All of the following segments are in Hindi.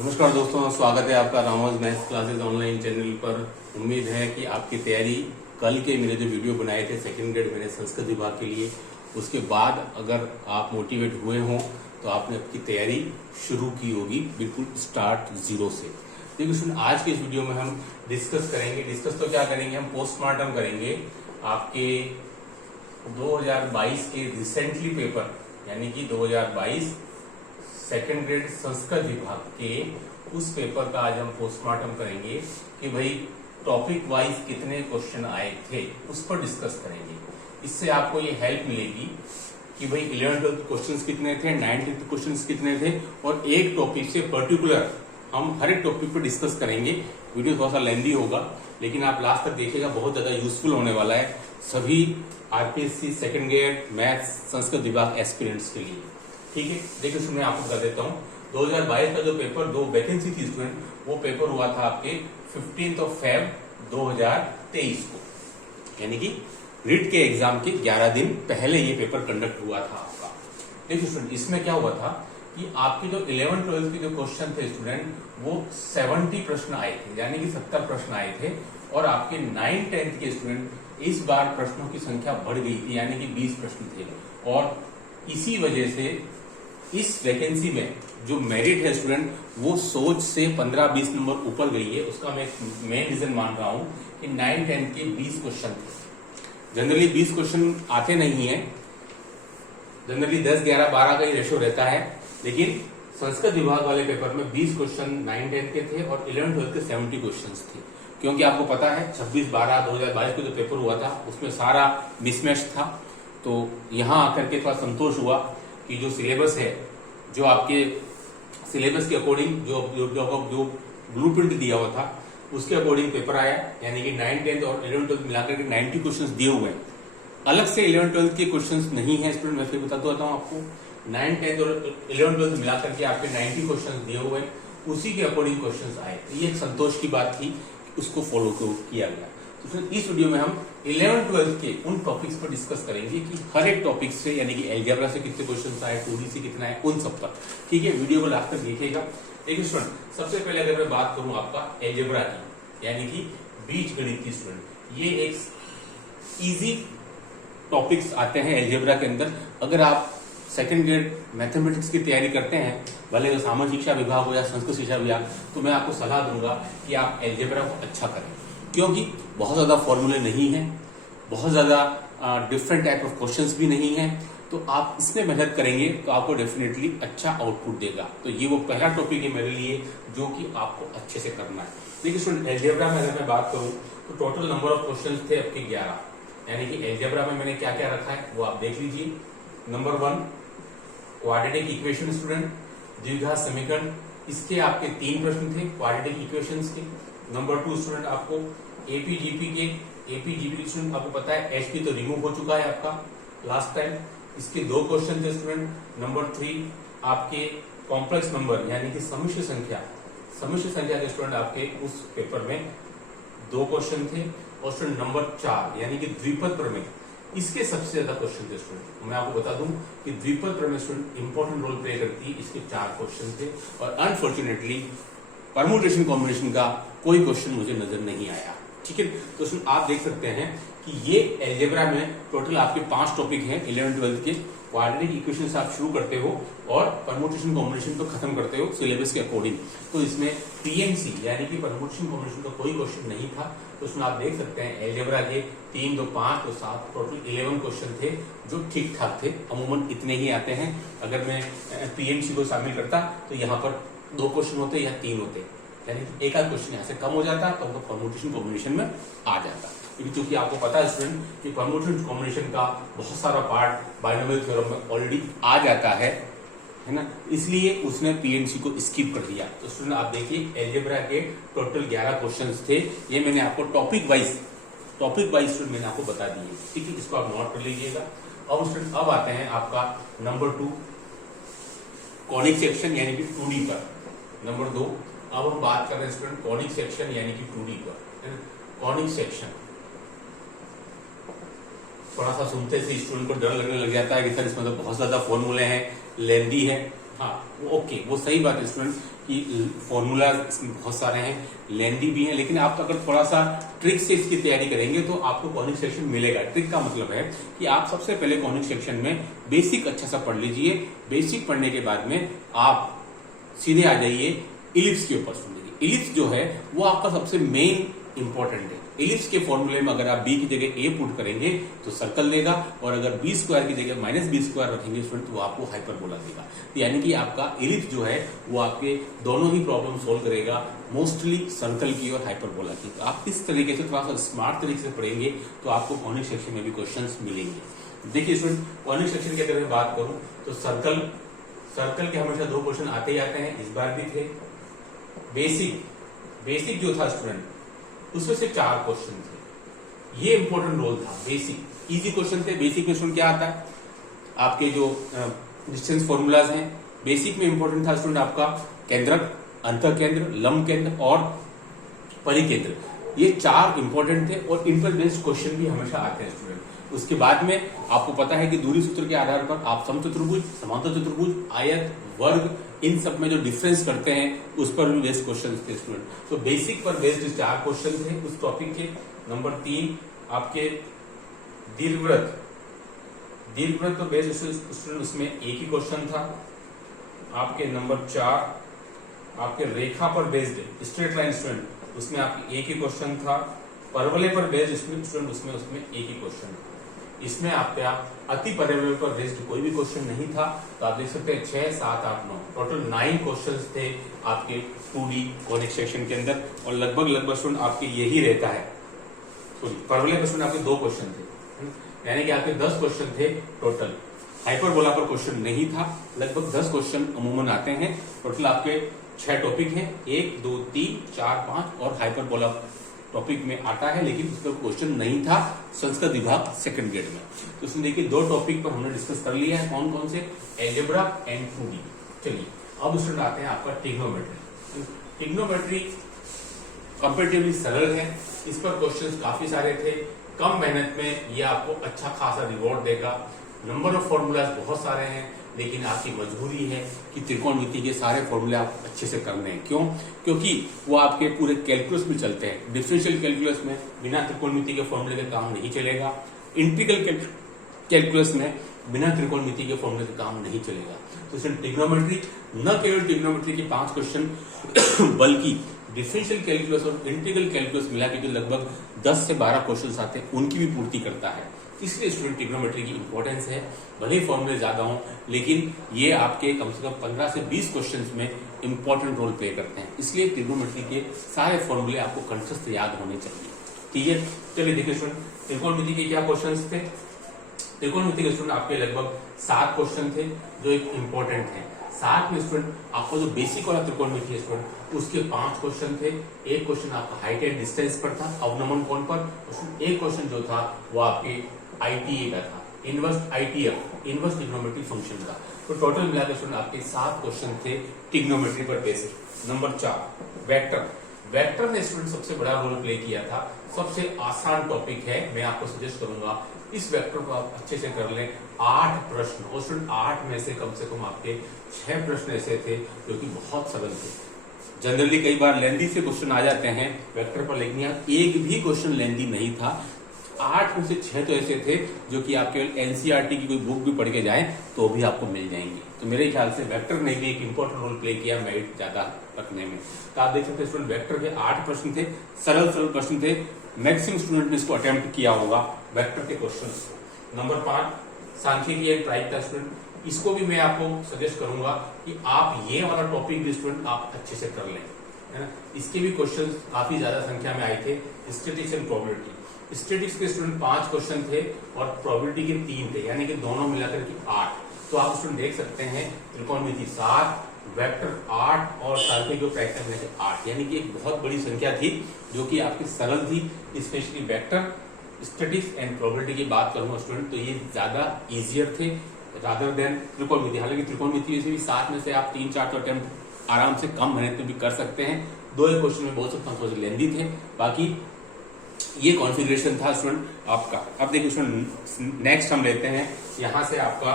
नमस्कार दोस्तों, स्वागत है आपका रामोज मैथ्स क्लासेस ऑनलाइन चैनल पर। उम्मीद है कि आपकी तैयारी कल के मैंने जो वीडियो बनाए थे सेकंड ग्रेड मैंने संस्कृत विभाग के लिए, उसके बाद अगर आप मोटिवेट हुए हों तो आपने आपकी तैयारी शुरू की होगी बिल्कुल स्टार्ट जीरो से। देखिए सुन, आज के इस वीडियो में हम डिस्कस तो क्या करेंगे, हम पोस्टमार्टम करेंगे आपके 2022 के रिसेंटली पेपर यानी कि 2022 सेकेंड ग्रेड संस्कृत विभाग के उस पेपर का आज हम पोस्टमार्टम करेंगे कि भाई टॉपिक वाइज कितने क्वेश्चन आए थे उस पर डिस्कस करेंगे। इससे आपको ये हेल्प मिलेगी कि भाई 11th क्वेश्चंस कितने थे, 9th क्वेश्चंस कितने थे, और एक टॉपिक से पर्टिकुलर हम हर एक टॉपिक पर डिस्कस करेंगे। वीडियो थोड़ा सा लेंदी होगा लेकिन आप लास्ट तक देखिएगा, बहुत ज्यादा यूजफुल होने वाला है सभी RPSC second grade maths Sanskrit विभाग एस्पिरेंट्स के लिए। ठीक है, देखिए मैं आपको बता देता हूँ 2022 का जो पेपर 2 वैकेंसी थी स्टूडेंट, वो पेपर हुआ था आपके 15 फेब 2023 को, यानी कि रिट के एग्जाम के 11 दिन पहले ये पेपर कंडक्ट हुआ था आपका। देखिए स्टूडेंट, इसमें क्या हुआ था कि आपके जो 11th-12th के जो क्वेश्चन थे स्टूडेंट, वो 70 प्रश्न आए थे, यानी कि 70 प्रश्न आए थे, और आपके 9th-10th के स्टूडेंट इस बार प्रश्नों की संख्या बढ़ गई थी, यानी कि 20 प्रश्न थे। और इसी वजह से इस वैकेंसी में जो मेरिट है स्टूडेंट, वो सोच से 15-20 नंबर ऊपर गई है। उसका मैं मेन रीजन मान रहा हूं कि 9-10 के 20 क्वेश्चन थे। जनरली 20 क्वेश्चन आते नहीं है, जनरली 10-11-12 का ही रेशो रहता है, लेकिन संस्कृत विभाग वाले पेपर में 20 क्वेश्चन 9-10 के थे और 11-12 के 70 क्वेश्चन थे। क्योंकि आपको पता है 26-12-2022 को जो पेपर हुआ था उसमें सारा मिसमैच था। तो यहां आकर के थोड़ा संतोष हुआ कि जो सिलेबस है, जो आपके सिलेबस के अकॉर्डिंग जो ब्लूप्रिंट दिया हुआ था उसके अकॉर्डिंग पेपर आया, यानी कि 9-10 और 11-12 मिलाकर के 90 क्वेश्चंस दिए हुए हैं। अलग से 11-12 के क्वेश्चंस नहीं है स्टूडेंट, मैं फिर बताता हूँ आपको। 9-10 और 11-12 मिलाकर के आपके 90 क्वेश्चंस दिए हुए हैं, उसी के अकॉर्डिंग क्वेश्चंस आए। तो ये एक संतोष की बात थी, उसको फॉलो किया गया। तो फिर इस वीडियो में हम 11th-12th के उन टॉपिक्स पर डिस्कस करेंगे कि हर एक टॉपिक से, यानी कि अलजेब्रा से कितने क्वेश्चंस आए, 2D से कितना आए, उन सब पर। ठीक है, वीडियो को लास्ट तक देखिएगा। देखिए स्टूडेंट, सबसे पहले अगर मैं बात करूं आपका अलजेब्रा की, यानी कि बीज गणित की स्टूडेंट, ये एक इजी टॉपिक्स आते हैं अलजेब्रा के अंदर। अगर आप सेकेंड ग्रेड मैथमेटिक्स की तैयारी करते हैं, भले वो सामान्य शिक्षा विभाग हो या संस्कृत शिक्षा विभाग, तो मैं आपको सलाह दूंगा कि आप अलजेब्रा को अच्छा करें, क्योंकि बहुत ज्यादा फॉर्मूले नहीं है, बहुत ज्यादा डिफरेंट टाइप ऑफ क्वेश्चंस भी नहीं है। तो आप इसमें मेहनत करेंगे तो आपको डेफिनेटली अच्छा आउटपुट देगा। तो ये वो पहला टॉपिक है मेरे लिए जो कि आपको अच्छे से करना है। देखिए स्टूडेंट, अलजेब्रा में अगर मैं बात करूं तो टोटल नंबर ऑफ क्वेश्चन थे आपके 11, यानी कि अलजेब्रा में मैंने क्या क्या रखा है वो आप देख लीजिए। नंबर 1 क्वाड्रेटिक इक्वेशन स्टूडेंट, द्विघात समीकरण, इसके आपके 3 प्रश्न थे क्वाड्रेटिक इक्वेशंस के। नंबर 2 स्टूडेंट आपको एपीजीपी स्टूडेंट आपको पता है एचपी तो रिमूव हो चुका है आपका लास्ट टाइम, इसके 2 क्वेश्चन थे स्टूडेंट। नंबर 3 आपके कॉम्प्लेक्स नंबर यानी कि समिश्र संख्या के स्टूडेंट आपके उस पेपर में 2 क्वेश्चन थे। और स्टूडेंट नंबर 4 यानी कि द्विपद प्रमेय, इसके सबसे ज्यादा क्वेश्चन थे स्टूडेंट। मैं आपको बता दूं कि द्विपद प्रमेय स्टूडेंट इंपॉर्टेंट रोल प्ले करती है, इसके 4 क्वेश्चन थे। और अनफॉर्चुनेटली परम्यूटेशन कॉम्बिनेशन का कोई क्वेश्चन मुझे नजर नहीं आया। ठीक है, तो इसमें आप देख सकते हैं कि ये अलजेब्रा में टोटल आपके 5 टॉपिक हैं 11th-12th के। क्वाड्रेटिक इक्वेशन से आप शुरू करते हो और परम्यूटेशन कॉम्बिनेशन तो खत्म करते हो सिलेबस के अकॉर्डिंग। तो इसमें पीएमसी यानी कि परम्यूटेशन कॉम्बिनेशन का कोई क्वेश्चन नहीं था। तो उसमें आप देख सकते हैं अलजेब्रा के 3, 2, 5, 2, 7 टोटल 11 क्वेश्चन थे जो ठीक ठाक थे। अमूमन इतने ही आते हैं। अगर मैं पीएमसी को शामिल करता तो यहाँ पर 2 क्वेश्चन होते या 3 होते, यानी कि एक आध क्वेश्चन यहाँ से कम हो जाता तो उनका परम्यूटेशन कॉम्बिनेशन में आ जाता। क्योंकि आपको पता है स्टूडेंट कि परम्यूटेशन कॉम्बिनेशन का बहुत सारा पार्ट बाइनोमियल थ्योरम में ऑलरेडी आ जाता है ना, इसलिए उसने पीएनसी को स्किप कर दिया। तो स्टूडेंट आप देखिए अलजेब्रा के टोटल 11 क्वेश्चंस थे। ये मैंने आपको टॉपिक वाइज स्टूडेंट मैंने आपको बता दिए। ठीक है, इसको आप नोट कर लीजिएगा। अब स्टूडेंट अब आते हैं आपका नंबर 2 कॉनिक सेक्शन यानी कि 2D पर। नंबर 2 अब हम बात कर रहे हैं स्टूडेंट कॉनिक सेक्शन यानी कि 2D पर। कॉनिक सेक्शन थोड़ा सा सुनते से स्टूडेंट को डर लगने लग जाता है कि सर इसमें तो बहुत ज्यादा फॉर्मूले हैं, लेंदी है। हाँ ओके, वो सही बात है स्टूडेंट कि फॉर्मूला बहुत सारे हैं, लेंदी भी हैं, लेकिन आप अगर थोड़ा सा ट्रिक से इसकी तैयारी करेंगे तो आपको कॉनिक सेक्शन मिलेगा। ट्रिक का मतलब है कि आप सबसे पहले कॉनिक सेक्शन में बेसिक अच्छा सा पढ़ लीजिए। बेसिक पढ़ने के बाद में आप सीधे आ जाइए इलिप्स के ऊपर। सुनिए, इलिप्स जो है वो आपका सबसे मेन इंपॉर्टेंट है। इलिप्स के फॉर्मूले में अगर आप b की जगह a पुट करेंगे तो सर्कल देगा, और अगर b स्क्वायर की जगह -b स्क्वायर रखेंगे स्टूडेंट तो वो आपको हाइपरबोला देगा। तो यानी कि आपका इलिप्स जो है वो आपके दोनों ही प्रॉब्लम सोल्व करेगा, मोस्टली सर्कल की और हाइपरबोला की। तो आप इस तरीके से थोड़ा सा स्मार्ट तरीके से पढ़ेंगे तो आपको कॉनिक सेक्शन में भी क्वेश्चंस मिलेंगे। देखिए स्टूडेंट, कॉनिक सेक्शन की अगर मैं बात करूं तो सर्कल के हमेशा 2 क्वेश्चन आते ही आते हैं, इस बार भी थे। बेसिक जो था स्टूडेंट उसमें से 4 क्वेश्चन थे, ये इंपॉर्टेंट रोल था। बेसिक इजी क्वेश्चन थे। बेसिक में स्टूडेंट क्या आता है, आपके जो डिस्टेंस फॉर्मूलाज हैं, बेसिक में इंपॉर्टेंट था स्टूडेंट आपका केंद्रक, अंतः केंद्र, लंब केंद्र और परिकेंद्र। ये 4 इंपॉर्टेंट थे और इन पर बेस्ड क्वेश्चन भी हमेशा आते हैं स्टूडेंट। उसके बाद में आपको पता है कि दूरी सूत्र के आधार पर आप समचतुर्भुज, समांतर चतुर्भुज, आयत, वर्ग, इन सब में जो डिफरेंस करते हैं उस पर भी बेस्ड क्वेश्चन थे स्टूडेंट। तो बेसिक पर बेस्ड 4 क्वेश्चन थे उस टॉपिक के। नंबर 3 आपके दीर्घवृत्त तो बेस्ड स्टूडेंट, उसमें एक ही क्वेश्चन था। आपके नंबर 4 आपके रेखा पर बेस्ड स्ट्रेट लाइन स्टूडेंट, उसमें आपके एक ही क्वेश्चन था। परवलय पर बेस्ड स्टूडेंट, उसमें एक ही क्वेश्चन था। इसमें आपका अति परवलय पर बेस्ड कोई भी क्वेश्चन नहीं था। तो आप देख सकते हैं 6, 7, 8, 9 टोटल 9 क्वेश्चंस थे आपके 2D कॉनिक सेक्शन के अंदर, और लगभग स्टूडेंट आपके यही रहता है। परवलय पर स्टूडेंट आपके 2 क्वेश्चन थे, यानी कि आपके 10 क्वेश्चन थे टोटल। हाइपरबोला पर क्वेश्चन नहीं था। लगभग 10 क्वेश्चन अमूमन आते हैं। टोटल आपके 6 टॉपिक हैं, 1, 2, 3, 4, 5 और हाइपरबोला टॉपिक में आता है, लेकिन उस पर क्वेश्चन नहीं था संस्कृत विभाग सेकंड ग्रेड में। तो उसमें देखिए 2 टॉपिक पर हमने डिस्कस कर लिया है, कौन कौन से, एलजेब्रा एंड 2D। चलिए अब स्टूडेंट आते हैं आपका ट्रिग्नोमेट्री। ट्रिग्नोमेट्री कंपेरेटिवली सरल है, इस पर क्वेश्चंस काफी सारे थे। कम मेहनत में ये आपको अच्छा खासा रिवॉर्ड देगा। नंबर ऑफ फॉर्मूलाज बहुत सारे हैं, लेकिन आपकी मजबूरी है कि त्रिकोणमिति के सारे फॉर्मूले आप अच्छे से कर लें। क्यों? क्योंकि वो आपके पूरे कैलकुलस में चलते हैं। डिफरेंशियल कैलकुलस में बिना त्रिकोणमिति के फॉर्मूले के काम नहीं चलेगा। इंटीग्रल कैलकुलस में बिना त्रिकोणमिति के फॉर्मूले के काम नहीं चलेगा। तो इसमें ट्रिग्नोमेट्री, न केवल ट्रिग्नोमेट्री के 5 क्वेश्चन बल्कि डिफरेंशियल कैलकुलस और इंटीग्रल कैलकुलस मिला के जो लगभग 10 से 12 क्वेश्चन आते हैं उनकी भी पूर्ति करता है। इसलिए स्टूडेंट ट्रिग्नोमेट्री की इंपॉर्टेंस है। भले ही फॉर्मूले ज्यादा हों, लेकिन ये आपके कम से कम 15 से 20 क्वेश्चंस में इंपॉर्टेंट रोल प्ले करते हैं। इसलिए ट्रिग्नोमेट्री के सारे फॉर्मूले आपको कंठस्थ याद होने चाहिए। ठीक है, चलिए देखिए स्टूडेंट, त्रिकोणमिति के क्या क्वेश्चन थे। त्रिकोणमिति के स्टूडेंट आपके लगभग 7 क्वेश्चन थे जो एक इंपॉर्टेंट है। साथ में स्टूडेंट आपको जो बेसिक वाला त्रिकोणमिति है स्टूडेंट, उसके 5 क्वेश्चन थे। एक क्वेश्चन आपका हाइट एंड डिस्टेंस पर था, अवनमन कोण पर। एक क्वेश्चन जो था वो आपके आईटीए का था, inverse ITF, inverse trigonometry function का। तो टोटल मिलाकर स्टूडेंट आपके 7 क्वेश्चन थे ट्रिग्नोमेट्री पर बेस्ड। नंबर 4 वेक्टर ने स्टूडेंट सबसे बड़ा रोल प्ले किया था। सबसे आसान टॉपिक है, मैं आपको सजेस्ट करूंगा इस वेक्टर को आप अच्छे से कर लें। 8 प्रश्न, और स्टूडेंट 8 में से कम आपके 6 प्रश्न ऐसे थे जो कि बहुत सरल थे। जनरली कई बार लेंदी से क्वेश्चन आ जाते हैं वेक्टर पर, लेकिन यहाँ एक भी क्वेश्चन लेंदी नहीं था। 8 में से 6 तो ऐसे थे जो कि आप केवल एनसीईआरटी की कोई बुक भी पढ़ के जाएं तो भी आपको मिल जाएंगे। तो मेरे ख्याल से वेक्टर ने भी एक इंपॉर्टेंट रोल प्ले किया मेरिट ज्यादा रखने में। तो आप देख सकते हैं स्टूडेंट वेक्टर के 8 प्रश्न थे, सरल प्रश्न थे। मैक्सिमम स्टूडेंट ने इसको अटेम्प्ट किया होगा वेक्टर के क्वेश्चन। नंबर 5 सांख्यिकी एंड प्रायिकता स्टूडेंट, इसको भी मैं आपको सजेस्ट करूंगा कि आप ये वाला टॉपिक भी स्टूडेंट आप अच्छे से कर लें, है ना। इसके भी क्वेश्चन काफी ज्यादा संख्या में आए थे। स्टैटिस्टिक्स एंड प्रोबेबिलिटी, स्टैटिस्टिक्स के स्टूडेंट 5 क्वेश्चन थे और प्रोबेबिलिटी के 3 थे, यानी कि दोनों मिलाकर के 8। तो आप स्टूडेंट देख सकते हैं त्रिकोणमिति 7, वेक्टर 8 और सांख्यिकी और प्रायिकता मिलाकर 8, यानी कि एक बहुत बड़ी संख्या थी जो कि आपकी सरल थी। Specially vector, statistics and probability की बात करूंगा स्टूडेंट तो ये ज्यादा इजियर थे रादर देन त्रिकोणमिति। हालांकि त्रिकोणमिति से भी 7 में से आप 3-4 तो अटेम्प्ट आराम से कम मेहनत में भी कर सकते हैं। 2 क्वेश्चन में बोल सकता हूँ थोड़े लेंदी थे, बाकी ये कॉन्फ़िगरेशन था स्टूडेंट आपका। अब देखिए स्टूडेंट नेक्स्ट हम लेते हैं यहाँ से आपका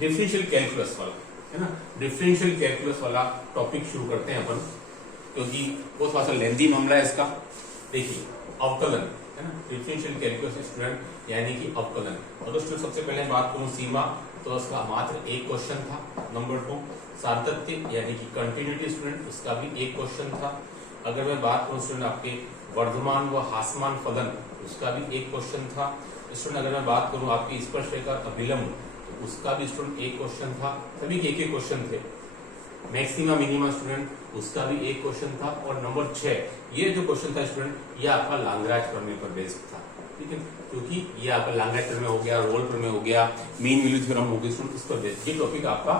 डिफरेंशियल कैलकुलस वाला, है है ना। डिफरेंशियल कैलकुलस वाला टॉपिक शुरू करते हैं अपन, क्योंकि वो थोड़ा सा लेंथी मामला है इसका। देखिए अवकलन, है ना, डिफरेंशियल कैलकुलस स्टूडेंट यानी कि अवकलन। अगर स्टूडेंट सबसे पहले बात करूं सीमा, तो उसका मात्र एक क्वेश्चन था। नंबर 2 सातत्य यानी कि कंटिन्यूटी स्टूडेंट, उसका भी एक क्वेश्चन था। अगर मैं बात करूं स्टूडेंट आपके वर्धमान व ह्रासमान फलन, उसका भी एक क्वेश्चन था। स्टूडेंट अगर मैं बात करूं आपकी स्पर्शरेखा अभिलंब, तो उसका भी स्टूडेंट एक क्वेश्चन था। सभी के एक क्वेश्चन थे। मैक्सिमा मिनिमा स्टूडेंट, उसका भी एक क्वेश्चन था। और नंबर 6 ये जो क्वेश्चन था स्टूडेंट, ये आपका लाग्रांज प्रमेय पर बेस्ड था, ठीक है, क्योंकि ये आपका लाग्रांज प्रमेय हो गया, रोल प्रमेय हो गया, मीन वैल्यू थ्योरम हो गया स्टूडेंट, इस पर बेस्ड। ये टॉपिक आपका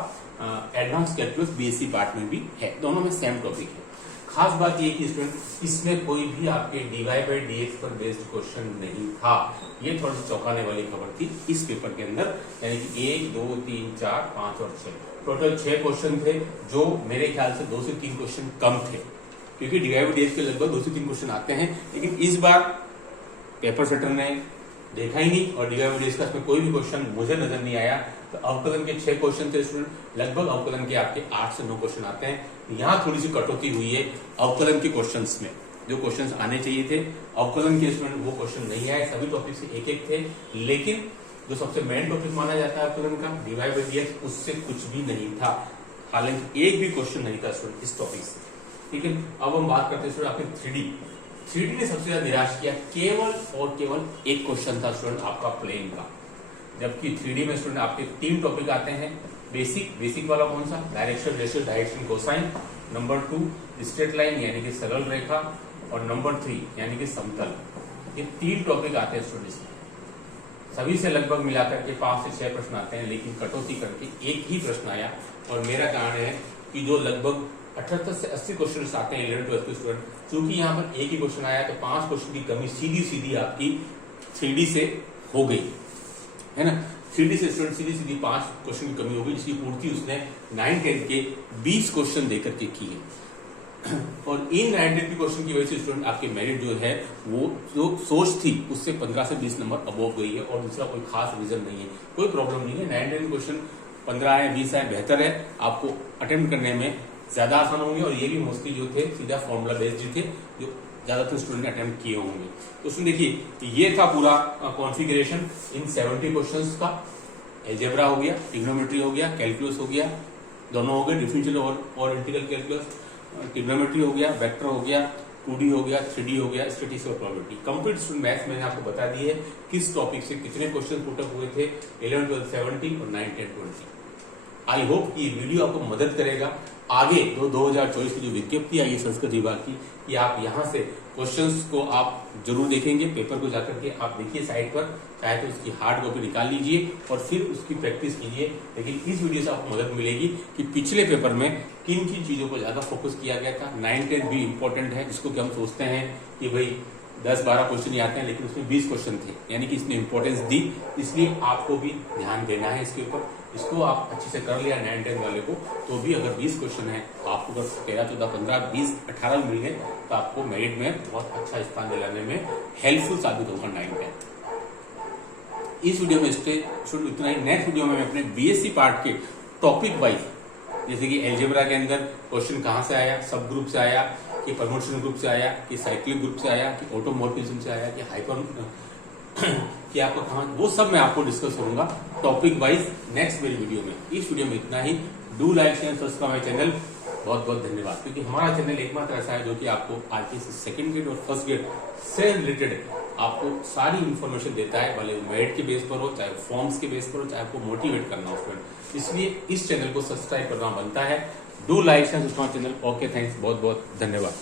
एडवांस कैलकुलस बीएससी पार्ट में भी है, दोनों में सेम टॉपिक है। खास बात ये कि स्टूडेंट इसमें कोई भी आपके डीवाई बाई डीएक्स पर बेस्ड क्वेश्चन नहीं था। ये थोड़ी सी चौंकाने वाली खबर थी इस पेपर के अंदर, यानी कि 1 2 3 4 5 और 6 टोटल 6 क्वेश्चन थे, जो मेरे ख्याल से 2 से 3 क्वेश्चन कम थे, क्योंकि डीवाई बाई डीएक्स के लगभग 2 से 3 क्वेश्चन आते हैं। लेकिन इस बार पेपर सेटर ने देखा ही नहीं और डीवाई बाई डीएक्स का इसमें कोई भी क्वेश्चन मुझे नजर नहीं आया। तो अवकलन के 6 क्वेश्चन थे स्टूडेंट, लगभग अवकलन के आपके 8 से 9 क्वेश्चन आते हैं। यहाँ थोड़ी सी कटौती हुई है अवकलन के क्वेश्चंस में, जो क्वेश्चंस आने चाहिए थे अवकलन के स्टूडेंट वो क्वेश्चन नहीं आए। सभी टॉपिक से एक एक थे, लेकिन जो सबसे मेन टॉपिक माना जाता है अवकलन का डीवाई बाई डीएक्स, उससे कुछ भी नहीं था। हालांकि एक भी क्वेश्चन नहीं था स्टूडेंट इस टॉपिक से, ठीक है। अब हम बात करते हैं स्टूडेंट आपके 3D ने सबसे ज्यादा निराश किया। केवल और केवल एक क्वेश्चन था स्टूडेंट आपका प्लेन का, जबकि 3D में स्टूडेंट आपके 3 टॉपिक आते हैं। बेसिक वाला कौन सा, direction, ratio, direction, cosine. Number 2 straight line यानी कि सरल रेखा, और नंबर 3 यानी कि समतल। ये 3 टॉपिक आते हैं स्टूडेंट इसमें। सभी से लगभग मिलाकर के 5 से 6 प्रश्न आते हैं, लेकिन कटौती करके एक ही प्रश्न आया। और मेरा कारण है कि जो लगभग 78 से 80 क्वेश्चन आते हैं 11 12 के स्टूडेंट, चूंकि यहाँ पर एक ही क्वेश्चन आया तो 5 क्वेश्चन की कमी सीधी आपकी 3D से हो गई, है ना। 3D से स्टूडेंट सीधी 5 क्वेश्चन की कमी हो गई, जिसकी पूर्ति उसने 9 10 के 20 क्वेश्चन देकर के की है। और इन 9 10 के क्वेश्चन की वजह से स्टूडेंट आपकी मेरिट जो है वो जो सोच थी उससे 15 से 20 नंबर अबोव गई है। और दूसरा कोई खास रीजन नहीं है, कोई प्रॉब्लम नहीं है। 9 10 क्वेश्चन 15 आए 20 आए बेहतर है, आपको अटेम्प्ट करने में ज्यादा आसान होंगे। और ये भी मोस्टली जो थे सीधा फॉर्मूला बेस्ड थे, जो ज्यादातर स्टूडेंट ने अटेम्प्ट किए होंगे। तो उसमें देखिए ये था पूरा कॉन्फ़िगरेशन इन 70 क्वेश्चंस का। अलजेब्रा हो गया, ट्रिग्नोमेट्री हो गया, कैलकुलस हो गया, दोनों हो गए, डिफरेंशियल और इंटीग्रल कैलकुलस, ट्रिग्नोमेट्री हो गया, वेक्टर हो गया, 2D हो गया, 3D हो गया, स्टैटिस्टिक्स और प्रोबेबिलिटी। कंप्लीट स्टूडेंट मैथ्स मैंने आपको बता दी है किस टॉपिक से कितने क्वेश्चन पुटअप हुए थे 11 12 70 और 9 10 20। आई होप कि ये वीडियो आपको मदद करेगा आगे 2024 की जो विज्ञप्ति आई है संस्कृत विभाग की, कि आप यहाँ से क्वेश्चंस को आप जरूर देखेंगे। पेपर को जाकर के आप देखिए साइट पर, चाहे तो उसकी हार्ड कॉपी निकाल लीजिए और फिर उसकी प्रैक्टिस कीजिए। लेकिन इस वीडियो से आपको मदद मिलेगी कि पिछले पेपर में किन किन चीजों पर ज्यादा फोकस किया गया था। 9 10 भी इंपॉर्टेंट है, जिसको कि हम सोचते हैं कि भाई 10 12 क्वेश्चन ही आते हैं, लेकिन उसमें 20 क्वेश्चन थे, यानी कि इसने इंपॉर्टेंस दी। इसलिए आपको भी ध्यान देना है इसके ऊपर। इसको आप अच्छे से कर लिया 9 10 वाले को, तो भी अगर 20 क्वेश्चन है तो आपको अगर 13 14 15 20 18 मिल गए तो आपको मेरिट में बहुत अच्छा स्थान दिलाने में हेल्पफुल साबित होगा 9 10। इस वीडियो में इतना ही। नेक्स्ट वीडियो में मैं अपने बीएससी पार्ट के टॉपिक वाइज, जैसे कि अलजेब्रा के अंदर क्वेश्चन कहाँ से आया, सब ग्रुप से आया, कि परमोशन ग्रुप से आया, कि साइक्लिक ग्रुप से आया, कि ऑटोमोटिज्म से आया, कि हाइपर कि आपको कहाँ, वो सब मैं आपको डिस्कस करूंगा टॉपिक वाइज नेक्स्ट मेरी वीडियो में। इस वीडियो में इतना ही। Do like share subscribe my channel. बहुत बहुत धन्यवाद, क्योंकि हमारा चैनल एकमात्र ऐसा है जो कि आपको आरटीसी सेकंड ग्रेड और फर्स्ट ग्रेड से रिलेटेड आपको सारी इंफॉर्मेशन देता है, भले मेरिट के बेस पर हो, चाहे फॉर्म्स के बेस पर हो, चाहे आपको मोटिवेट करना हो स्टूडेंट। इसलिए इस चैनल को सब्सक्राइब करना बनता है। Do like share subscribe channel. Okay, thanks, बहुत बहुत धन्यवाद।